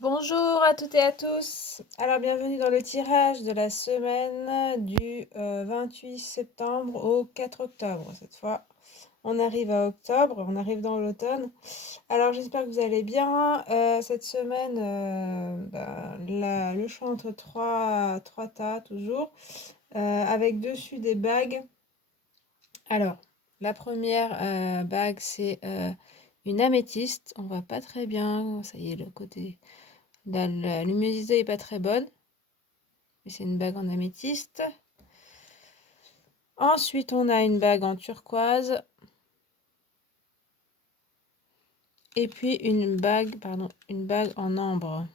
Bonjour à toutes et à tous. Alors bienvenue dans le tirage de la semaine du 28 septembre au 4 octobre. Cette fois, on arrive à octobre, on arrive dans l'automne. Alors j'espère que vous allez bien. Cette semaine, le choix entre trois tas toujours, avec dessus des bagues. Alors, la première bague, c'est une améthyste. On voit pas très bien, ça y est, le côté. La luminosité est pas très bonne, mais c'est une bague en améthyste. Ensuite, on a une bague en turquoise. Et puis une bague en ambre.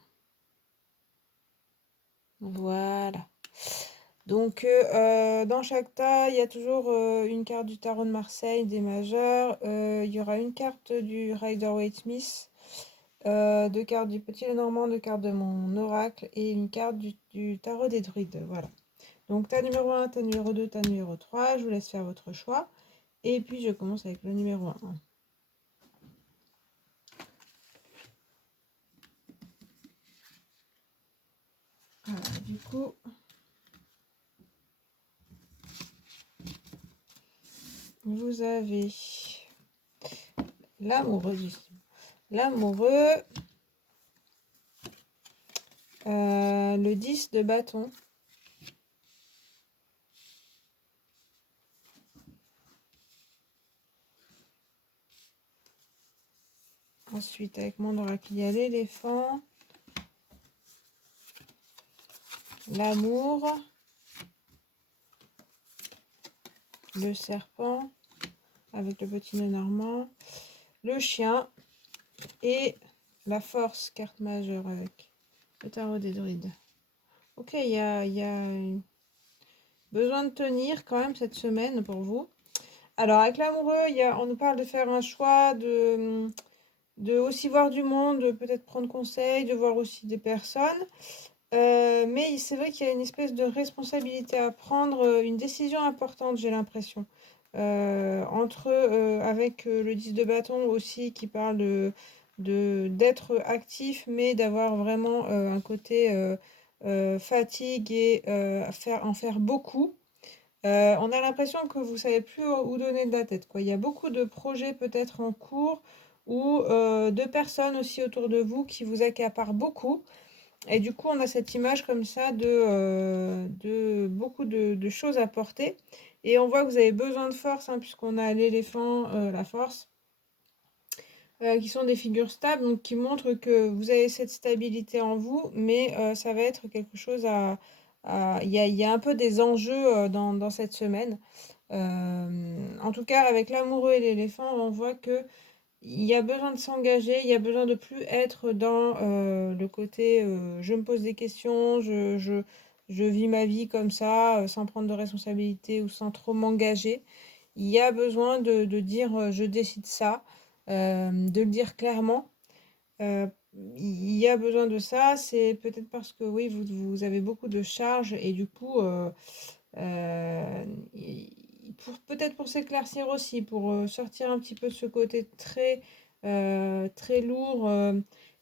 Voilà. Donc, dans chaque tas, il y a toujours une carte du tarot de Marseille, des majeurs. Il y aura une carte du Rider-Waite-Smith, deux cartes du Petit Lenormand, deux cartes de mon oracle et une carte du tarot des druides. Voilà. Donc, tas numéro 1, tas numéro 2, tas numéro 3. Je vous laisse faire votre choix. Et puis, je commence avec le numéro 1. Voilà, du coup, vous avez l'amoureux le 10 de bâton, ensuite avec mon oracle il y a l'éléphant, l'amour, le serpent avec le petit nœud normand, le chien et la force, carte majeure avec le tarot des druides. Ok, il y a besoin de tenir quand même cette semaine pour vous. Alors avec l'amoureux, on nous parle de faire un choix, de aussi voir du monde, de peut-être prendre conseil, de voir aussi des personnes. Mais c'est vrai qu'il y a une espèce de responsabilité à prendre, une décision importante, j'ai l'impression. Avec le 10 de bâton aussi qui parle d'être actif, mais d'avoir vraiment un côté fatigue et en faire beaucoup. On a l'impression que vous savez plus où donner de la tête, quoi. Il y a beaucoup de projets peut-être en cours ou de personnes aussi autour de vous qui vous accaparent beaucoup. Et du coup, on a cette image comme ça de beaucoup de choses à porter. Et on voit que vous avez besoin de force, hein, puisqu'on a l'éléphant, la force, qui sont des figures stables, donc qui montrent que vous avez cette stabilité en vous, mais ça va être quelque chose il y a un peu des enjeux dans cette semaine. En tout cas, avec l'amoureux et l'éléphant, on voit que il y a besoin de s'engager, il y a besoin de plus être dans le côté je me pose des questions, je vis ma vie comme ça, sans prendre de responsabilité ou sans trop m'engager. Il y a besoin de dire je décide ça, de le dire clairement. Euh, il y a besoin de ça, c'est peut-être parce que oui, vous avez beaucoup de charges et du coup, peut-être pour s'éclaircir aussi, pour sortir un petit peu de ce côté très lourd,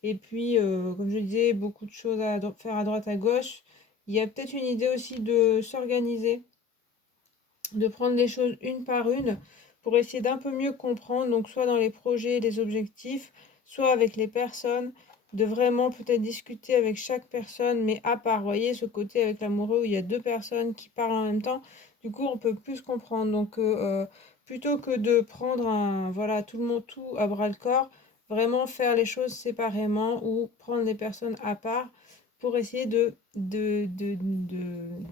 et puis, comme je disais, beaucoup de choses à faire à droite, à gauche. Il y a peut-être une idée aussi de s'organiser, de prendre les choses une par une pour essayer d'un peu mieux comprendre, donc soit dans les projets, les objectifs, soit avec les personnes, de vraiment peut-être discuter avec chaque personne, mais à part, vous voyez, ce côté avec l'amoureux où il y a deux personnes qui parlent en même temps, du coup on peut plus comprendre. Donc plutôt que de prendre voilà, tout le monde, tout à bras le corps, vraiment faire les choses séparément ou prendre les personnes à part pour essayer de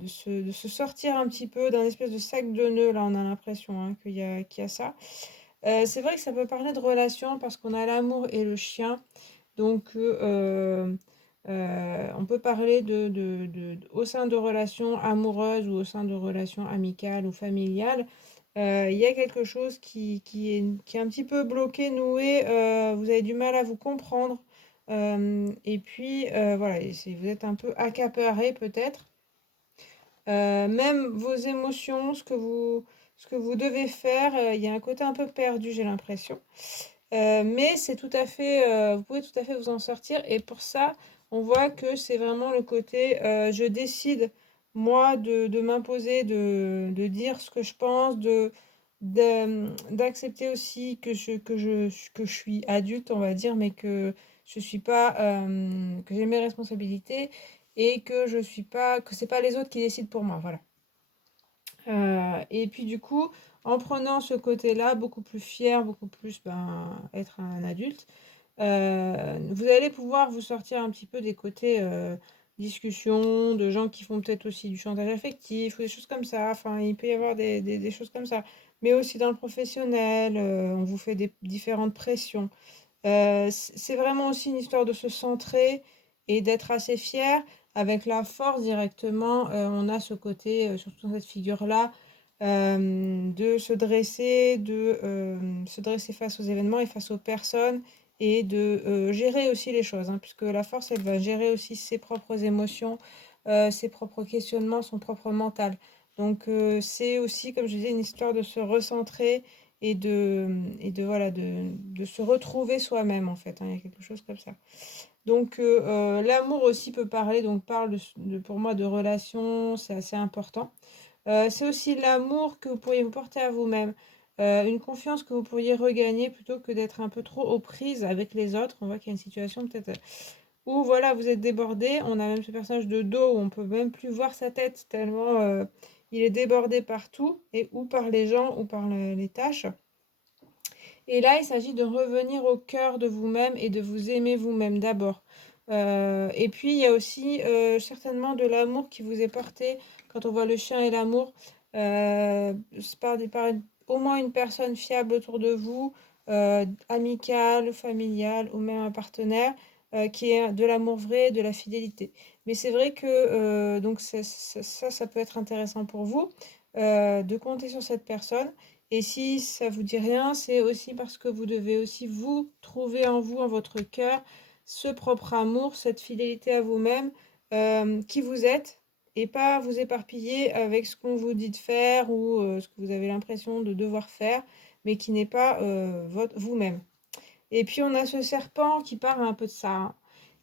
se sortir un petit peu d'un espèce de sac de nœuds. Là, on a l'impression hein, qu'il y a ça. C'est vrai que ça peut parler de relations parce qu'on a l'amour et le chien. Donc, on peut parler au sein de relations amoureuses ou au sein de relations amicales ou familiales. Il y a quelque chose qui est un petit peu bloqué, noué. Vous avez du mal à vous comprendre. Et puis, voilà, vous êtes un peu accaparé peut-être. Même vos émotions, ce que vous devez faire, il y a un côté un peu perdu, j'ai l'impression. Mais c'est tout à fait, vous pouvez tout à fait vous en sortir et pour ça, on voit que c'est vraiment le côté, je décide moi de m'imposer, de dire ce que je pense, d'accepter aussi que je suis adulte, on va dire, mais que je suis pas, que j'ai mes responsabilités et que c'est pas les autres qui décident pour moi, voilà. Et puis du coup, en prenant ce côté-là, beaucoup plus fier, beaucoup plus, ben, être un adulte, vous allez pouvoir vous sortir un petit peu des côtés, discussion, de gens qui font peut-être aussi du chantage affectif ou des choses comme ça. Enfin, il peut y avoir des choses comme ça. Mais aussi dans le professionnel, on vous fait des différentes pressions. C'est vraiment aussi une histoire de se centrer et d'être assez fier. Avec la force directement, on a ce côté, surtout dans cette figure-là, de se dresser face aux événements et face aux personnes et de gérer aussi les choses, hein, puisque la force, elle va gérer aussi ses propres émotions, ses propres questionnements, son propre mental. Donc c'est aussi, comme je disais, une histoire de se recentrer et de voilà, de se retrouver soi-même en fait, hein, il y a quelque chose comme ça. Donc l'amour aussi peut parler, donc parle pour moi de relations, c'est assez important. C'est aussi l'amour que vous pourriez vous porter à vous-même, une confiance que vous pourriez regagner plutôt que d'être un peu trop aux prises avec les autres. On voit qu'il y a une situation peut-être où voilà, vous êtes débordé. On a même ce personnage de dos où on peut même plus voir sa tête tellement il est débordé par tout, et ou par les gens ou par les tâches. Et là, il s'agit de revenir au cœur de vous-même et de vous aimer vous-même d'abord. Et puis, il y a aussi certainement de l'amour qui vous est porté quand on voit le chien et l'amour. C'est par au moins une personne fiable autour de vous, amicale, familiale ou même un partenaire, qui est de l'amour vrai, de la fidélité. Mais c'est vrai que donc ça peut être intéressant pour vous de compter sur cette personne. Et si ça vous dit rien, c'est aussi parce que vous devez aussi vous trouver en vous, en votre cœur, ce propre amour, cette fidélité à vous-même, qui vous êtes, et pas vous éparpiller avec ce qu'on vous dit de faire ou ce que vous avez l'impression de devoir faire, mais qui n'est pas vous-même. Et puis on a ce serpent qui parle un peu de ça, hein,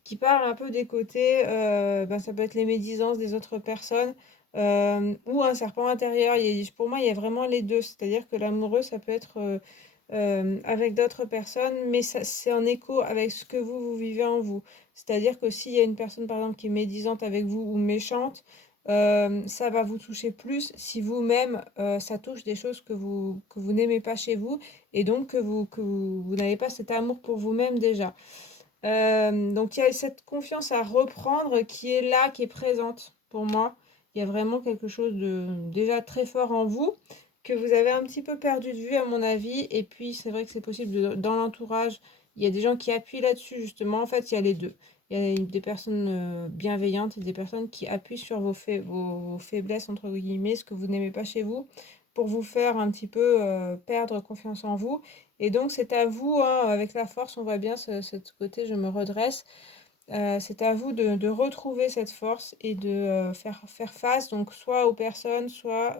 qui parle un peu des côtés, ben, ça peut être les médisances des autres personnes, ou un serpent intérieur. Pour moi, il y a vraiment les deux. C'est-à-dire que l'amoureux, ça peut être avec d'autres personnes, mais c'est en écho avec ce que vous vivez en vous. C'est-à-dire que s'il y a une personne, par exemple, qui est médisante avec vous ou méchante, ça va vous toucher plus si vous-même, ça touche des choses que vous n'aimez pas chez vous et donc que vous n'avez pas cet amour pour vous-même déjà. Donc il y a cette confiance à reprendre qui est là, qui est présente pour moi. Il y a vraiment quelque chose de déjà très fort en vous que vous avez un petit peu perdu de vue à mon avis. Et puis c'est vrai que c'est possible dans l'entourage, il y a des gens qui appuient là-dessus justement. En fait, il y a les deux. Il y a des personnes bienveillantes et des personnes qui appuient sur vos faiblesses, entre guillemets, ce que vous n'aimez pas chez vous, pour vous faire un petit peu perdre confiance en vous. Et donc, c'est à vous, hein, avec la force, on voit bien ce côté, je me redresse. C'est à vous de retrouver cette force et de faire face, donc soit aux personnes, soit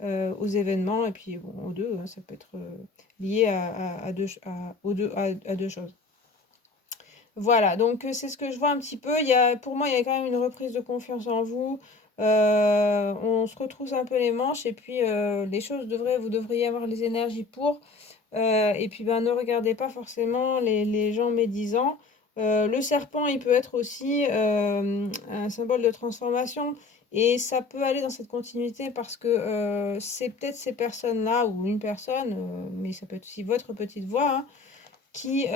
aux événements, et puis bon, aux deux, hein, ça peut être lié à deux choses. Voilà, donc c'est ce que je vois un petit peu. Pour moi, il y a quand même une reprise de confiance en vous. On se retrousse un peu les manches et puis les choses vous devriez avoir les énergies pour. Et puis ben, ne regardez pas forcément les gens médisants. Le serpent, il peut être aussi un symbole de transformation. Et ça peut aller dans cette continuité parce que c'est peut-être ces personnes-là ou une personne, mais ça peut être aussi votre petite voix, hein, qui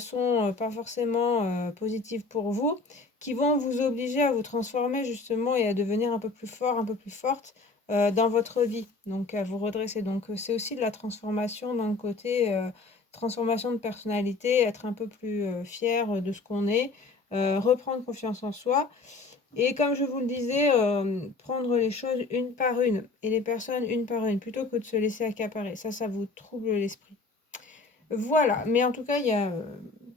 sont pas forcément positives pour vous, qui vont vous obliger à vous transformer justement et à devenir un peu plus fort, un peu plus forte dans votre vie, donc à vous redresser. Donc c'est aussi de la transformation dans le côté transformation de personnalité, être un peu plus fier de ce qu'on est, reprendre confiance en soi. Et comme je vous le disais, prendre les choses une par une et les personnes une par une, plutôt que de se laisser accaparer. Ça vous trouble l'esprit. Voilà, mais en tout cas, il y a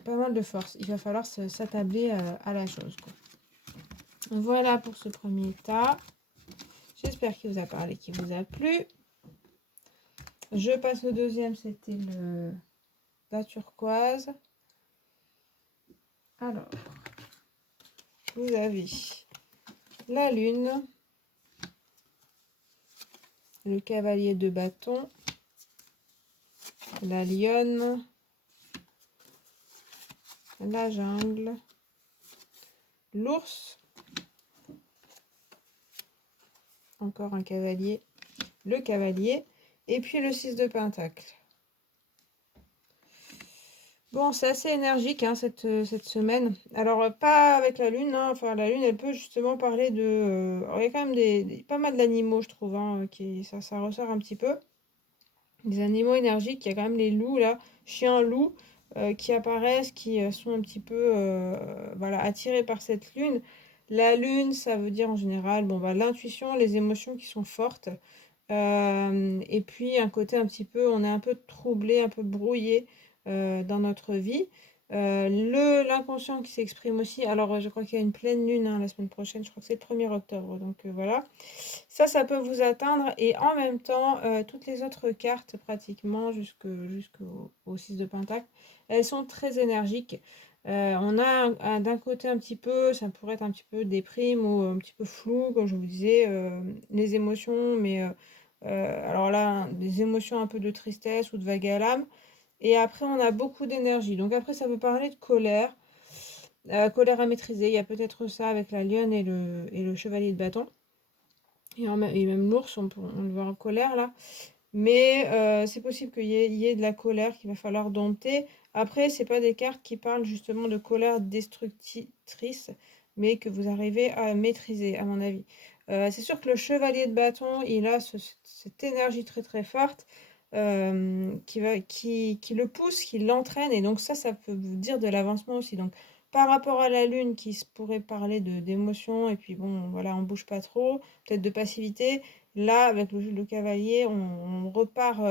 pas mal de force. Il va falloir s'attabler à la chose, quoi. Voilà pour ce premier tas. J'espère qu'il vous a parlé, qu'il vous a plu. Je passe au deuxième, c'était la turquoise. Alors, vous avez la lune, le cavalier de bâton, la lionne, la jungle, l'ours, encore un cavalier, le cavalier, et puis le 6 de pentacle. Bon, c'est assez énergique hein, cette semaine. Alors, pas avec la lune, hein. Enfin, la lune, elle peut justement parler de... alors, il y a quand même pas mal d'animaux, je trouve, hein, ça ressort un petit peu. Des animaux énergiques, il y a quand même les loups, là, chiens, loups, qui apparaissent, qui sont un petit peu voilà, attirés par cette lune. La lune, ça veut dire en général bon, bah, l'intuition, les émotions qui sont fortes. Et puis un côté un petit peu, on est un peu troublé, un peu brouillé dans notre vie. L'inconscient qui s'exprime aussi. Alors, je crois qu'il y a une pleine lune hein, la semaine prochaine, je crois que c'est le 1er octobre. Donc voilà. Ça peut vous atteindre. Et en même temps, toutes les autres cartes, pratiquement, jusqu'au 6 de Pentacle, elles sont très énergiques. On a d'un côté un petit peu, ça pourrait être un petit peu déprime ou un petit peu flou, comme je vous disais, les émotions, mais alors là, des émotions un peu de tristesse ou de vague à l'âme. Et après, on a beaucoup d'énergie. Donc après, ça peut parler de colère, colère à maîtriser. Il y a peut-être ça avec la lionne et le chevalier de bâton. Et même l'ours, on le voit en colère là. Mais c'est possible y ait de la colère qu'il va falloir dompter. Après, c'est pas des cartes qui parlent justement de colère destructrice, mais que vous arrivez à maîtriser, à mon avis. C'est sûr que le chevalier de bâton, il a cette énergie très très forte qui le pousse, qui l'entraîne. Et donc ça peut vous dire de l'avancement aussi. Donc par rapport à la lune qui pourrait parler d'émotion, et puis bon, voilà, on bouge pas trop, peut-être de passivité. Là, avec le cavalier, on repart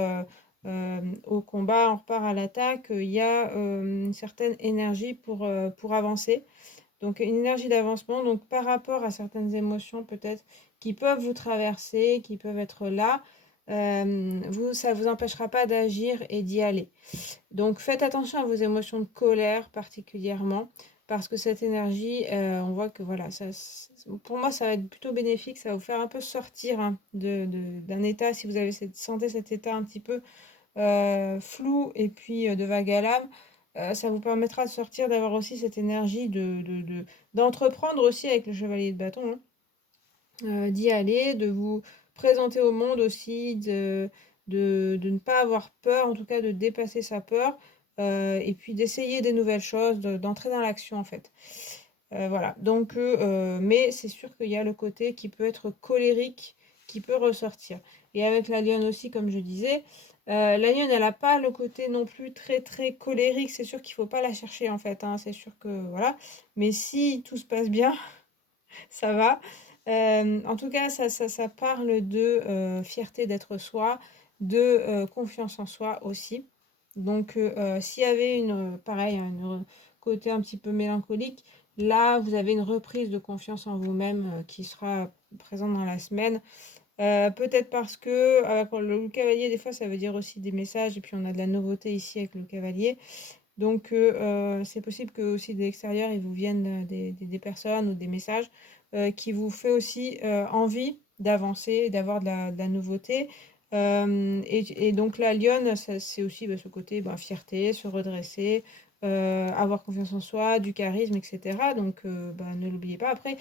au combat, on repart à l'attaque. Il y a une certaine énergie pour avancer. Donc, une énergie d'avancement. Donc, par rapport à certaines émotions, peut-être, qui peuvent vous traverser, qui peuvent être là, ça ne vous empêchera pas d'agir et d'y aller. Donc, faites attention à vos émotions de colère particulièrement. Parce que cette énergie, on voit que voilà, pour moi, ça va être plutôt bénéfique. Ça va vous faire un peu sortir hein, d'un état, si vous avez sentez cet état un petit peu flou et puis de vague à l'âme. Ça vous permettra de sortir, d'avoir aussi cette énergie d'entreprendre aussi avec le chevalier de bâton, hein, d'y aller, de vous présenter au monde aussi, de ne pas avoir peur, en tout cas de dépasser sa peur, et puis d'essayer des nouvelles choses, d'entrer dans l'action en fait. Voilà, donc, mais c'est sûr qu'il y a le côté qui peut être colérique, qui peut ressortir. Et avec la lionne aussi, comme je disais, la lionne, elle n'a pas le côté non plus très très colérique. C'est sûr qu'il ne faut pas la chercher en fait, hein, c'est sûr que voilà. Mais si tout se passe bien, ça va. En tout cas, ça parle de fierté d'être soi, de confiance en soi aussi. Donc, s'il y avait pareil, un côté un petit peu mélancolique, là, vous avez une reprise de confiance en vous-même qui sera présente dans la semaine. Peut-être parce que le cavalier, des fois, ça veut dire aussi des messages, et puis on a de la nouveauté ici avec le cavalier. Donc, c'est possible que aussi de l'extérieur, il vous vienne des personnes ou des messages qui vous fait aussi envie d'avancer, d'avoir de la nouveauté. Et donc la lionne, c'est aussi ce côté fierté, se redresser, avoir confiance en soi, du charisme, etc. Donc, ne l'oubliez pas. Après,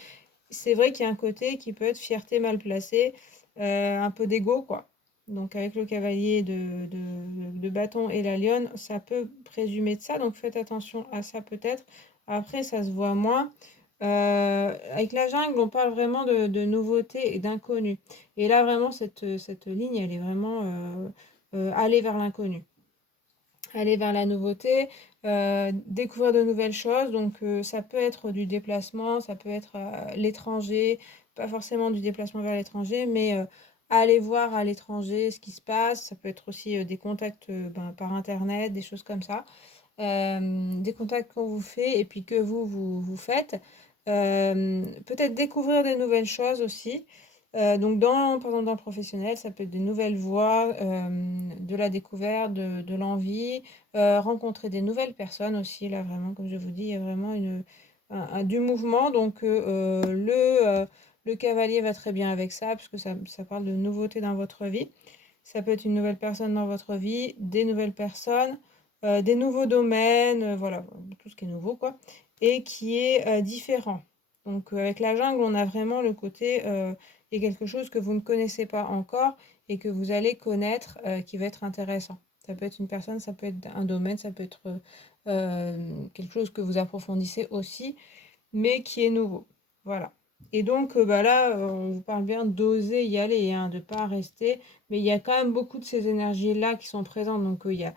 c'est vrai qu'il y a un côté qui peut être fierté mal placée, un peu d'ego, quoi. Donc avec le cavalier de bâton et la lionne, ça peut présumer de ça, donc faites attention à ça peut-être. Après, ça se voit moins. Avec la jungle, on parle vraiment de nouveauté et d'inconnu. Et là, vraiment, cette ligne, elle est vraiment aller vers l'inconnu, aller vers la nouveauté, découvrir de nouvelles choses. Donc, ça peut être du déplacement, ça peut être l'étranger, pas forcément du déplacement vers l'étranger, mais aller voir à l'étranger ce qui se passe. Ça peut être aussi des contacts par Internet, des choses comme ça. Des contacts qu'on vous fait et puis que vous faites. Peut-être découvrir des nouvelles choses aussi. Donc par exemple dans le professionnel, ça peut être des nouvelles voies, de la découverte, de l'envie, rencontrer des nouvelles personnes aussi. Là vraiment, comme je vous dis, il y a vraiment du mouvement. Donc le cavalier va très bien avec ça, parce que ça parle de nouveautés dans votre vie. Ça peut être une nouvelle personne dans votre vie, des nouvelles personnes, des nouveaux domaines, voilà, tout ce qui est nouveau, quoi, et qui est différent. Donc avec la jungle, on a vraiment le côté, il y a quelque chose que vous ne connaissez pas encore et que vous allez connaître, qui va être intéressant. Ça peut être une personne, ça peut être un domaine, ça peut être quelque chose que vous approfondissez aussi, mais qui est nouveau. Voilà. Et donc bah là, on vous parle bien d'oser y aller, hein, de ne pas rester, mais il y a quand même beaucoup de ces énergies-là qui sont présentes. Donc il y a,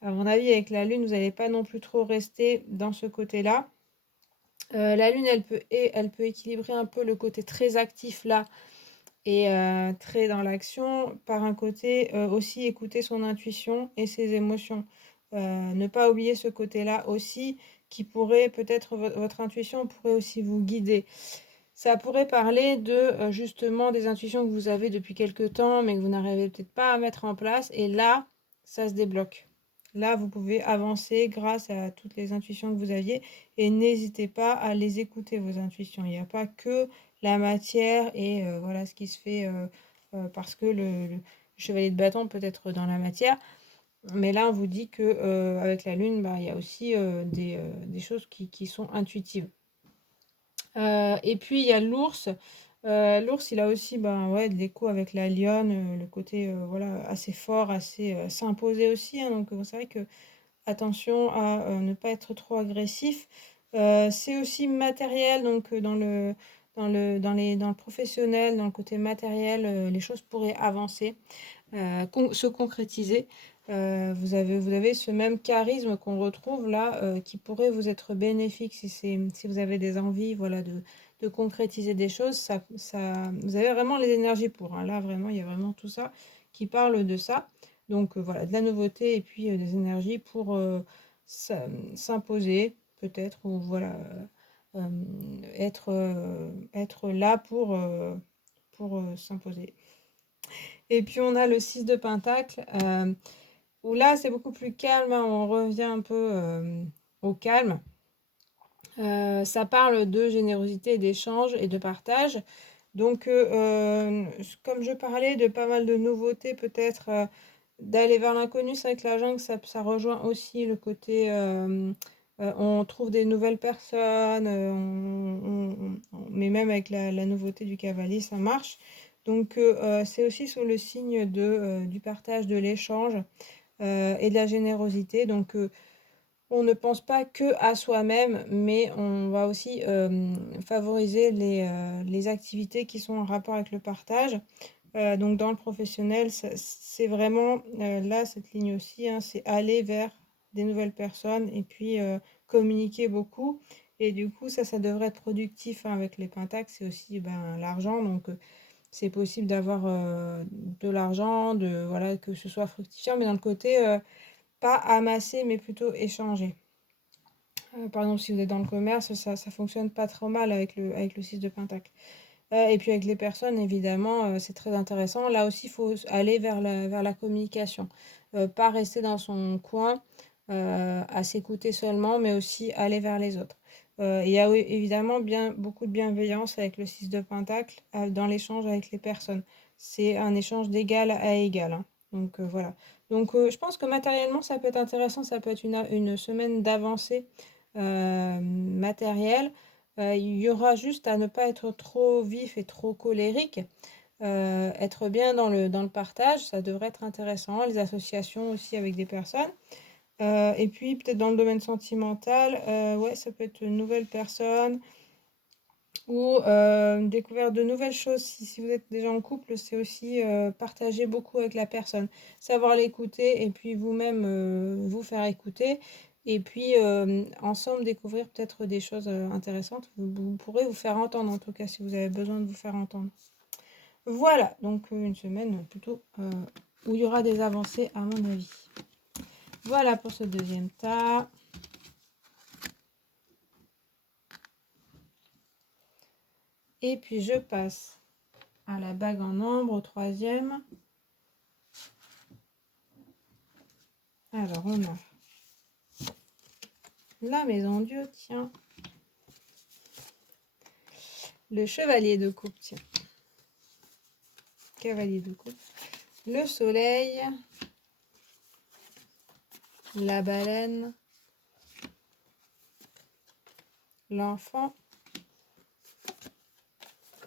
à mon avis, avec la Lune, vous n'allez pas non plus trop rester dans ce côté-là. La Lune, elle peut équilibrer un peu le côté très actif là et très dans l'action, par un côté aussi écouter son intuition et ses émotions. Ne pas oublier ce côté-là aussi, qui pourrait peut-être, votre intuition pourrait aussi vous guider. Ça pourrait parler de justement des intuitions que vous avez depuis quelque temps, mais que vous n'arrivez peut-être pas à mettre en place, et là, ça se débloque. Là, vous pouvez avancer grâce à toutes les intuitions que vous aviez, et n'hésitez pas à les écouter, vos intuitions. Il n'y a pas que la matière et voilà ce qui se fait parce que le chevalier de bâton peut être dans la matière. Mais là, on vous dit que avec la lune, bah, il y a aussi des choses qui sont intuitives. Et puis il y a l'ours. L'ours, il a aussi ben, ouais, de l'écho avec la lionne, le côté voilà, assez fort, assez s'imposer aussi, hein. Donc c'est vrai que attention à ne pas être trop agressif. C'est aussi matériel, donc dans le professionnel, dans le côté matériel, les choses pourraient avancer, se concrétiser. Vous avez ce même charisme qu'on retrouve là, qui pourrait vous être bénéfique si vous avez des envies, voilà, de concrétiser des choses. Vous avez vraiment les énergies pour, hein. Là, vraiment, il y a vraiment tout ça qui parle de ça. Donc voilà, de la nouveauté et puis des énergies pour s'imposer, peut-être, ou voilà, être là pour s'imposer. Et puis on a le 6 de Pentacle, où là c'est beaucoup plus calme, hein, on revient un peu au calme. Ça parle de générosité, d'échange et de partage. Donc comme je parlais de pas mal de nouveautés, peut-être d'aller vers l'inconnu, c'est vrai que la jungle, ça rejoint aussi le côté on trouve des nouvelles personnes, mais même avec la nouveauté du cavalier, ça marche. Donc c'est aussi sous le signe du partage, de l'échange et de la générosité. Donc on ne pense pas que à soi-même, mais on va aussi favoriser les activités qui sont en rapport avec le partage. Donc dans le professionnel, c'est vraiment là, cette ligne aussi, hein, c'est aller vers des nouvelles personnes et puis communiquer beaucoup. Et du coup, ça devrait être productif, hein, avec les pentacles, c'est aussi ben, l'argent. Donc c'est possible d'avoir de l'argent, voilà, que ce soit fructifiant, mais dans le côté pas amasser, mais plutôt échanger. Par exemple, si vous êtes dans le commerce, ça fonctionne pas trop mal avec le 6 de Pentacle. Et puis avec les personnes, évidemment, c'est très intéressant. Là aussi, il faut aller vers la communication. Pas rester dans son coin, à s'écouter seulement, mais aussi aller vers les autres. Il y a évidemment beaucoup de bienveillance avec le 6 de Pentacle dans l'échange avec les personnes. C'est un échange d'égal à égal, hein. Donc voilà. Donc je pense que matériellement, ça peut être intéressant. Ça peut être une semaine d'avancée matérielle. Il y aura juste à ne pas être trop vif et trop colérique, être bien dans le partage, ça devrait être intéressant. Les associations aussi avec des personnes. Et puis peut-être dans le domaine sentimental, ouais, ça peut être une nouvelle personne ou découvrir de nouvelles choses. Si vous êtes déjà en couple, c'est aussi partager beaucoup avec la personne, savoir l'écouter et puis vous-même vous faire écouter. Et puis ensemble découvrir peut-être des choses intéressantes. Vous pourrez vous faire entendre, en tout cas si vous avez besoin de vous faire entendre. Voilà, donc une semaine plutôt où il y aura des avancées à mon avis. Voilà pour ce deuxième tas. Et puis je passe à la bague en ambre au 3e. Alors, on a la maison Dieu, tiens. Le chevalier de coupe, tiens. Cavalier de coupe. Le soleil. La baleine. L'enfant.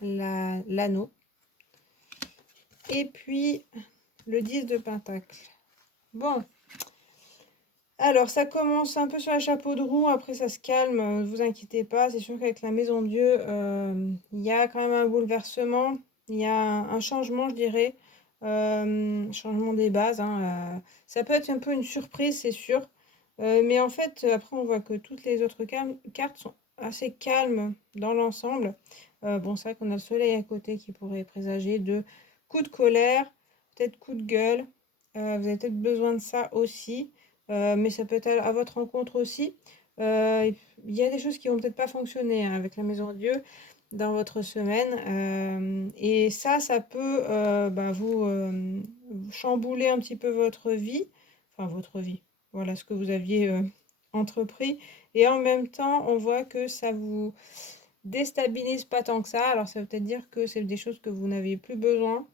L'anneau. Et puis, le 10 de pentacle. Bon. Alors, ça commence un peu sur un chapeau de roue, après ça se calme, ne vous inquiétez pas. C'est sûr qu'avec la maison Dieu, il y a quand même un bouleversement, il y a un changement, je dirais, changement des bases, hein, ça peut être un peu une surprise, c'est sûr, mais en fait, après, on voit que toutes les autres cartes sont assez calmes dans l'ensemble. Bon, c'est vrai qu'on a le soleil à côté qui pourrait présager de coups de colère, peut-être coups de gueule, vous avez peut-être besoin de ça aussi. Mais ça peut être à votre rencontre aussi. Il y a des choses qui vont peut-être pas fonctionner hein, avec la maison Dieu dans votre semaine. Et ça peut vous chambouler un petit peu votre vie. Enfin, votre vie. Voilà ce que vous aviez entrepris. Et en même temps, on voit que ça vous déstabilise pas tant que ça. Alors, ça veut peut-être dire que c'est des choses que vous n'avez plus besoin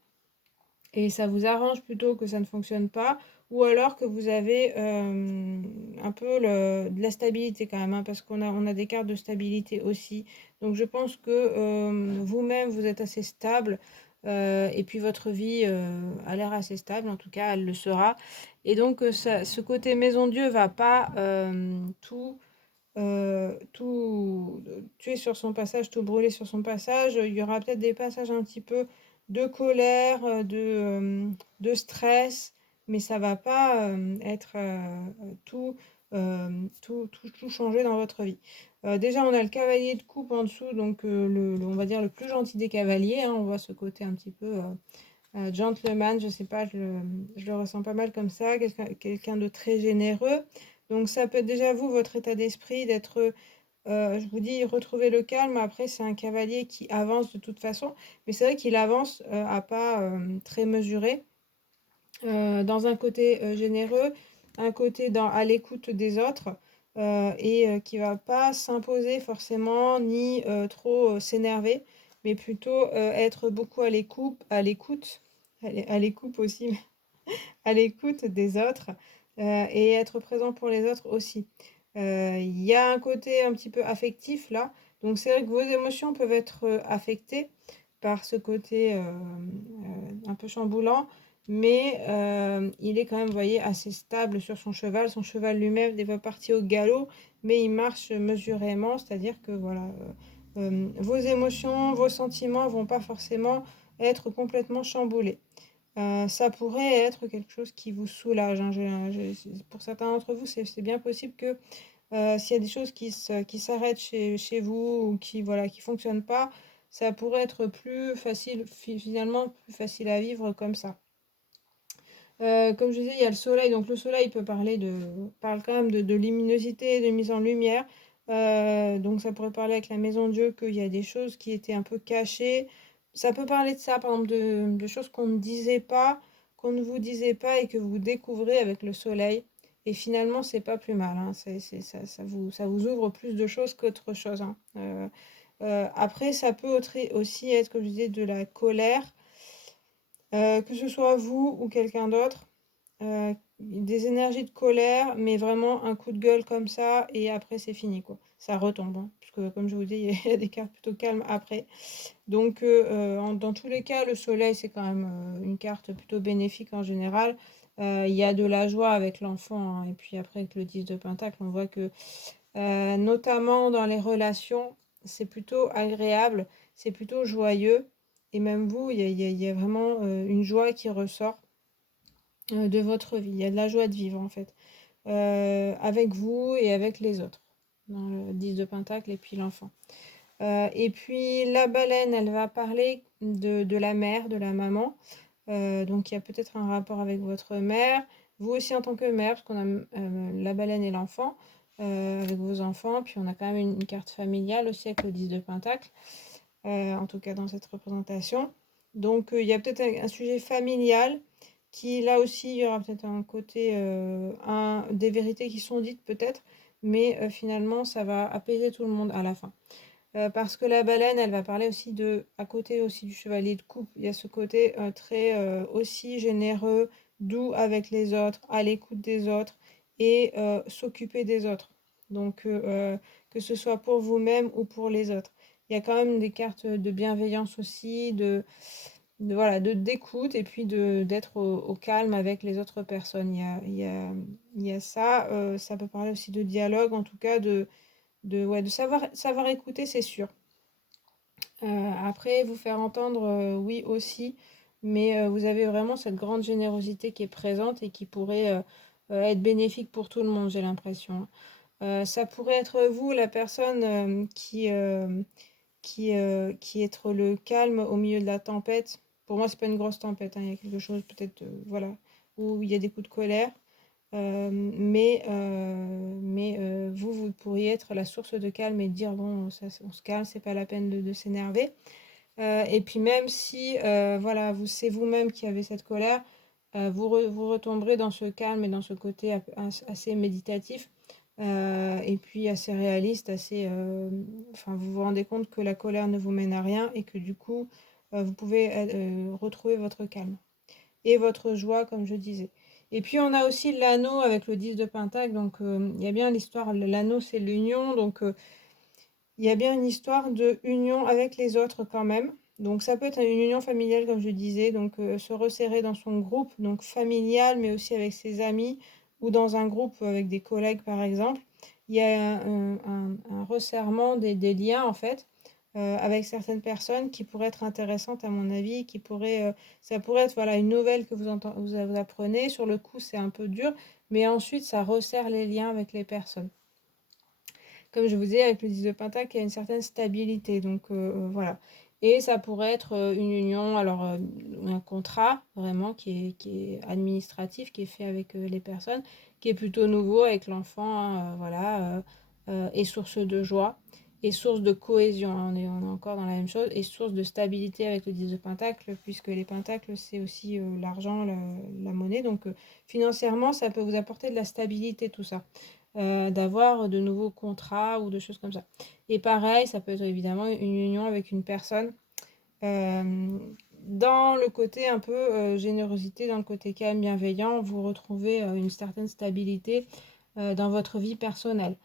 et ça vous arrange plutôt que ça ne fonctionne pas, ou alors que vous avez un peu de la stabilité quand même, hein, parce on a des cartes de stabilité aussi. Donc je pense que vous-même, vous êtes assez stable, et puis votre vie a l'air assez stable, en tout cas, elle le sera. Et donc ce côté maison Dieu va pas tout tuer sur son passage, tout brûler sur son passage. Il y aura peut-être des passages un petit peu de colère, de stress, mais ça va pas être tout changer dans votre vie. Déjà, on a le cavalier de coupe en dessous, donc on va dire le plus gentil des cavaliers, hein. On voit ce côté un petit peu gentleman, je sais pas, je le ressens pas mal comme ça, quelqu'un de très généreux. Donc ça peut être déjà vous, votre état d'esprit, d'être, je vous dis, retrouver le calme. Après, c'est un cavalier qui avance de toute façon, mais c'est vrai qu'il avance à pas très mesuré, dans un côté généreux, un côté à l'écoute des autres, et qui va pas s'imposer forcément, ni trop s'énerver, mais plutôt être beaucoup à l'écoute, à l'écoute aussi, à l'écoute des autres, et être présent pour les autres aussi. Il y a un côté un petit peu affectif là, donc c'est vrai que vos émotions peuvent être affectées par ce côté un peu chamboulant, mais il est quand même, vous voyez, assez stable sur son cheval. Son cheval lui-même n'est pas parti au galop, mais il marche mesurément, c'est-à-dire que voilà, vos émotions, vos sentiments vont pas forcément être complètement chamboulés. Ça pourrait être quelque chose qui vous soulage, hein. Pour certains d'entre vous, c'est bien possible que s'il y a des choses qui s'arrêtent chez vous ou qui voilà, qui fonctionnent pas, ça pourrait être plus facile, finalement, plus facile à vivre comme ça. Comme je disais, il y a le soleil, donc le soleil peut parle quand même de luminosité, de mise en lumière. Donc ça pourrait parler avec la maison Dieu qu'il y a des choses qui étaient un peu cachées. Ça peut parler de ça, par exemple, de choses qu'on ne disait pas, qu'on ne vous disait pas et que vous découvrez avec le soleil. Et finalement, c'est pas plus mal, hein. Ça vous ouvre plus de choses qu'autre chose, hein. Après, ça peut aussi être, comme je disais, de la colère. Que ce soit vous ou quelqu'un d'autre, des énergies de colère, mais vraiment un coup de gueule comme ça, et après c'est fini, quoi. Ça retombe, hein, puisque comme je vous dis, il y a des cartes plutôt calmes après. Donc dans tous les cas, le soleil, c'est quand même une carte plutôt bénéfique en général. Il y a de la joie avec l'enfant, hein, et puis après avec le 10 de Pentacle, on voit que notamment dans les relations, c'est plutôt agréable, c'est plutôt joyeux. Et même vous, il y a vraiment une joie qui ressort de votre vie. Il y a de la joie de vivre en fait, avec vous et avec les autres, dans le 10 de Pentacle et puis l'enfant. Et puis la baleine, elle va parler de la mère, de la maman. Donc il y a peut-être un rapport avec votre mère, vous aussi en tant que mère, parce qu'on a la baleine et l'enfant, avec vos enfants, puis on a quand même une carte familiale aussi avec le 10 de Pentacle, en tout cas dans cette représentation. Donc, il y a peut-être un sujet familial qui, là aussi, il y aura peut-être un côté, des vérités qui sont dites peut-être, mais finalement, ça va apaiser tout le monde à la fin. Parce que la baleine, elle va parler aussi à côté aussi du chevalier de coupe, il y a ce côté très aussi généreux, doux avec les autres, à l'écoute des autres et s'occuper des autres. Donc, que ce soit pour vous-même ou pour les autres. Il y a quand même des cartes de bienveillance aussi, voilà, d'écoute et puis d'être au calme avec les autres personnes. Il y a ça. Ça peut parler aussi de dialogue, en tout cas, ouais, de savoir écouter, c'est sûr. Après, vous faire entendre, oui aussi, mais vous avez vraiment cette grande générosité qui est présente et qui pourrait être bénéfique pour tout le monde, j'ai l'impression. Ça pourrait être vous, la personne qui être le calme au milieu de la tempête. Pour moi, c'est pas une grosse tempête, hein, il y a quelque chose peut-être, voilà, où il y a des coups de colère. Vous, vous pourriez être la source de calme et dire, bon, ça, on se calme, c'est pas la peine de s'énerver. Et puis même si, voilà, c'est vous-même qui avez cette colère, vous retomberez dans ce calme et dans ce côté assez méditatif, et puis assez réaliste, enfin, vous vous rendez compte que la colère ne vous mène à rien et que du coup, vous pouvez retrouver votre calme et votre joie, comme je disais. Et puis on a aussi l'anneau avec le 10 de Pentacle, donc il y a bien l'histoire, l'anneau c'est l'union, donc il y a bien une histoire de union avec les autres quand même. Donc ça peut être une union familiale, comme je disais, donc se resserrer dans son groupe, donc familial, mais aussi avec ses amis, ou dans un groupe avec des collègues, par exemple. Il y a un resserrement des liens, en fait, avec certaines personnes qui pourraient être intéressantes, à mon avis, ça pourrait être voilà, une nouvelle que vous apprenez. Sur le coup, c'est un peu dur, mais ensuite, ça resserre les liens avec les personnes. Comme je vous disais, avec le 10 de Pentacle, il y a une certaine stabilité. Donc voilà. Et ça pourrait être une union, alors un contrat vraiment qui est administratif, qui est fait avec les personnes, qui est plutôt nouveau avec l'enfant, hein, voilà, et source de joie, et source de cohésion, hein, on est encore dans la même chose, et source de stabilité avec le 10 de Pentacle, puisque les pentacles, c'est aussi l'argent, la monnaie. Donc financièrement, ça peut vous apporter de la stabilité, tout ça, d'avoir de nouveaux contrats ou de choses comme ça. Et pareil, ça peut être évidemment une union avec une personne, euh, dans le côté un peu générosité, dans le côté calme, bienveillant, vous retrouvez une certaine stabilité dans votre vie personnelle.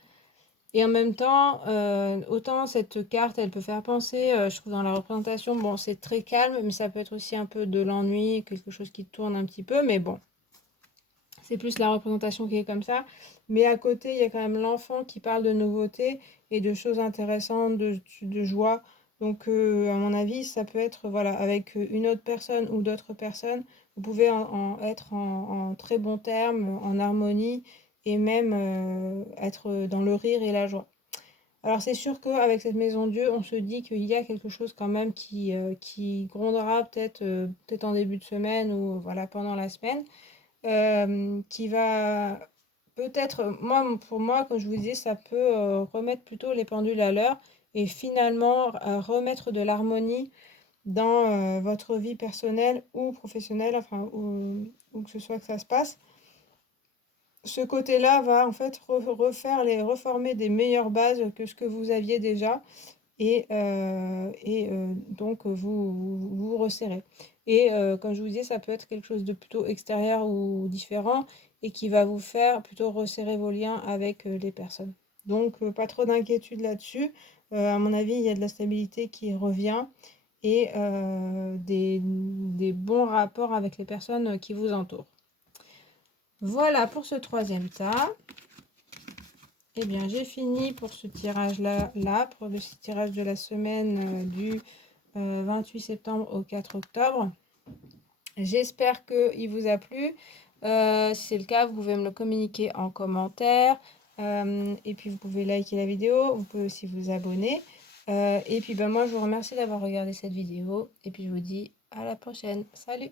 Et en même temps, autant cette carte, elle peut faire penser, je trouve dans la représentation, bon, c'est très calme, mais ça peut être aussi un peu de l'ennui, quelque chose qui tourne un petit peu, mais bon, c'est plus la représentation qui est comme ça. Mais à côté, il y a quand même l'enfant qui parle de nouveautés et de choses intéressantes, de joie. Donc, à mon avis, ça peut être, voilà, avec une autre personne ou d'autres personnes, vous pouvez être en très bons termes, en harmonie, et même être dans le rire et la joie. Alors c'est sûr qu'avec cette maison Dieu, on se dit qu'il y a quelque chose quand même qui grondera peut-être en début de semaine ou voilà pendant la semaine, qui va peut-être, pour moi, comme je vous disais, ça peut remettre plutôt les pendules à l'heure et finalement remettre de l'harmonie dans votre vie personnelle ou professionnelle, enfin, où que ce soit que ça se passe. Ce côté-là va en fait reformer des meilleures bases que ce que vous aviez déjà et donc vous resserrez. Et comme je vous disais, ça peut être quelque chose de plutôt extérieur ou différent et qui va vous faire plutôt resserrer vos liens avec les personnes. Donc pas trop d'inquiétude là-dessus. À mon avis, il y a de la stabilité qui revient et des bons rapports avec les personnes qui vous entourent. Voilà pour ce troisième tas. Eh bien, j'ai fini pour ce tirage-là, pour le tirage de la semaine du 28 septembre au 4 octobre. J'espère qu'il vous a plu. Si c'est le cas, vous pouvez me le communiquer en commentaire. Et puis, vous pouvez liker la vidéo. Vous pouvez aussi vous abonner. Et puis, moi, je vous remercie d'avoir regardé cette vidéo. Et puis, je vous dis à la prochaine. Salut!